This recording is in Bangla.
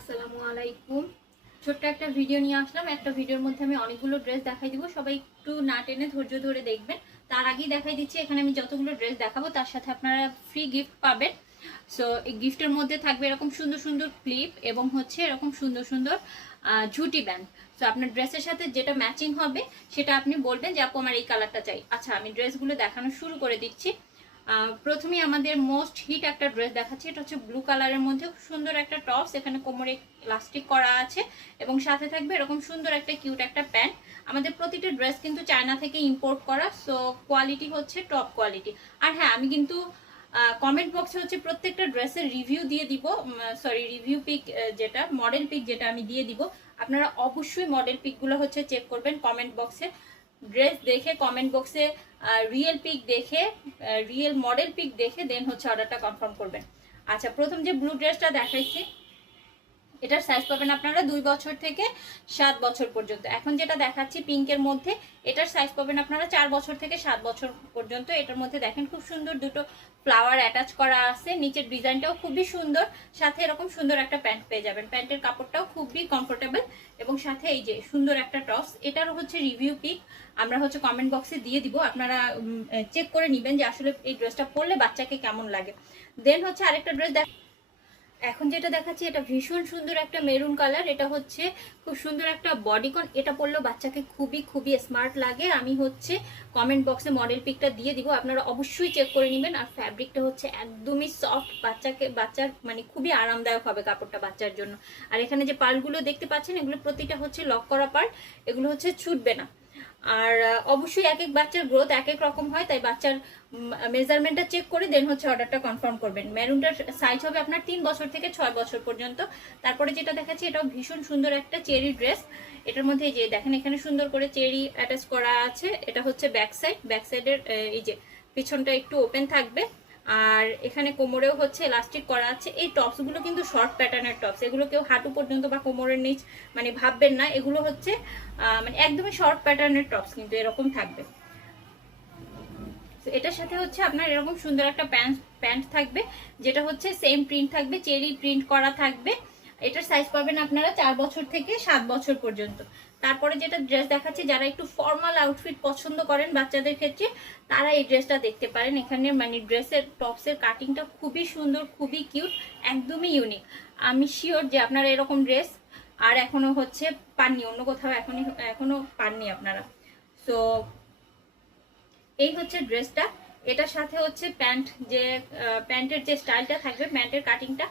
আসসালামু আলাইকুম। ছোট্ট একটা ভিডিও নিয়ে আসলাম। একটা ভিডিওর মধ্যে আমি অনেকগুলো ড্রেস দেখাই দিব, সবাই একটু না টেনে ধৈর্য ধরে দেখবেন। তার আগেই দেখাই দিচ্ছি, এখানে আমি যতগুলো ড্রেস দেখাবো তার সাথে আপনারা ফ্রি গিফট পাবেন। সো এই গিফটের মধ্যে থাকবে এরকম সুন্দর সুন্দর ক্লিপ এবং হচ্ছে এরকম সুন্দর সুন্দর ঝুটি ব্যান্ড। সো আপনার ড্রেসের সাথে যেটা ম্যাচিং হবে সেটা আপনি বলবেন যে আপু আমার এই কালারটা চাই। আচ্ছা, আমি ড্রেসগুলো দেখানো শুরু করে দিচ্ছি। প্রথমে আমাদের মোস্ট হিট একটা ড্রেস দেখাচ্ছি। এটা হচ্ছে ব্লু কালারের মধ্যে সুন্দর একটা টপস, এখানে কোমরে ইলাস্টিক করা আছে এবং সাথে থাকবে এরকম সুন্দর একটা কিউট একটা প্যান্ট। আমাদের প্রতিটা ড্রেস কিন্তু চায়না থেকে ইম্পোর্ট করা, সো কোয়ালিটি হচ্ছে টপ কোয়ালিটি। আর হ্যাঁ, আমি কিন্তু কমেন্ট বক্সে হচ্ছে প্রত্যেকটা ড্রেসের রিভিউ দিয়ে দিব, রিভিউ পিক যেটা মডেল পিক যেটা আমি দিয়ে দিব। আপনারা অবশ্যই মডেল পিকগুলো হচ্ছে চেক করবেন কমেন্ট বক্সে। ড্রেস দেখে কমেন্ট বক্সে রিয়েল পিক দেখে, রিয়েল মডেল পিক দেখে দেন হচ্ছে অর্ডারটা কনফার্ম করবেন। আচ্ছা, প্রথম যে ব্লু ড্রেসটা দেখাইছি এটার সাইজ পাবেন আপনারা 2 বছর থেকে 7 বছর পর্যন্ত। এখন যেটা দেখাচ্ছি পিঙ্কের মধ্যে, এটার সাইজ পাবেন আপনারা 4 বছর থেকে 7 বছর পর্যন্ত। এটার মধ্যে দেখেন খুব সুন্দর দুটো ফ্লাওয়ার অ্যাটাচ করা আছে, নিচের ডিজাইনটাও খুবই সুন্দর, সাথে এরকম সুন্দর একটা প্যান্ট পেয়ে যাবেন। প্যান্টের কাপড়টাও খুবই কমফোর্টেবল এবং সাথে এই যে সুন্দর একটা টপস। এটারও হচ্ছে রিভিউ পিক আমরা হচ্ছে কমেন্ট বক্সে দিয়ে দিব, আপনারা চেক করে নেবেন যে আসলে এই ড্রেসটা পরলে বাচ্চাকে কেমন লাগে। দেন হচ্ছে আরেকটা ড্রেস এখন যেটা দেখাচ্ছি এটা ভীষণ সুন্দর একটা মেরুন কালার। এটা হচ্ছে খুব সুন্দর একটা বডিকন, এটা পরলেও বাচ্চাকে খুবই খুবই স্মার্ট লাগে। আমি হচ্ছে কমেন্ট বক্সে মডেল পিকটা দিয়ে দিব, আপনারা অবশ্যই চেক করে নেবেন। আর ফ্যাব্রিকটা হচ্ছে একদমই সফট, বাচ্চার মানে খুবই আরামদায়ক হবে কাপড়টা বাচ্চার জন্য। আর এখানে যে পার্টগুলো দেখতে পাচ্ছেন এগুলো প্রতিটা হচ্ছে লক করা পার্ট, এগুলো হচ্ছে ছুটবে না। আর অবশ্যই এক এক বাচ্চার গ্রোথ এক এক রকম হয়, তাই বাচ্চার মেজারমেন্টটা চেক করে দেন হচ্ছে অর্ডারটা কনফার্ম করবেন। মেরুনটার সাইজ হবে আপনার 3 বছর থেকে 6 বছর পর্যন্ত। তারপরে যেটা দেখাচ্ছি এটাও ভীষণ সুন্দর একটা চেরি ড্রেস। এটার মধ্যে এই যে দেখেন এখানে সুন্দর করে চেরি অ্যাটাচ করা আছে। এটা হচ্ছে ব্যাক সাইডের এই যে পিছনটা একটু ওপেন থাকবে, আর এখানে কোমরেও হচ্ছে ইলাস্টিক করা আছে। এই টপসগুলো কিন্তু শর্ট প্যাটার্নের টপস, এগুলো কেউ হাঁটু পর্যন্ত বা কোমরের নিচ মানে ভাববেন না, এগুলো হচ্ছে মানে একদমই শর্ট প্যাটার্নের টপস কিন্তু এরকম থাকবে। এটার সাথে হচ্ছে আপনার এরকম সুন্দর একটা প্যান্ট থাকবে, যেটা হচ্ছে সেম প্রিন্ট থাকবে, চেরি প্রিন্ট করা থাকবে। এটার সাইজ পাবেন আপনারা 4 বছর থেকে 7 বছর পর্যন্ত। তারপরে যেটা ড্রেস দেখাচ্ছি, যারা একটু ফর্মাল আউটফিট পছন্দ করেন বাচ্চাদের ক্ষেত্রে তারা এই ড্রেসটা দেখতে পারেন। এখানে মানে ড্রেসের টপসের কাটিংটা খুবই সুন্দর, খুবই কিউট, একদমই ইউনিক। আমি শিওর যে আপনারা এরকম ড্রেস আর এখনো হচ্ছে পাননি, অন্য কোথাও এখনো পাননি আপনারা। সো এই হচ্ছে ড্রেসটা। এটার সাথে হচ্ছে প্যান্টের যে স্টাইলটা থাকবে, প্যান্টের কাটিংটা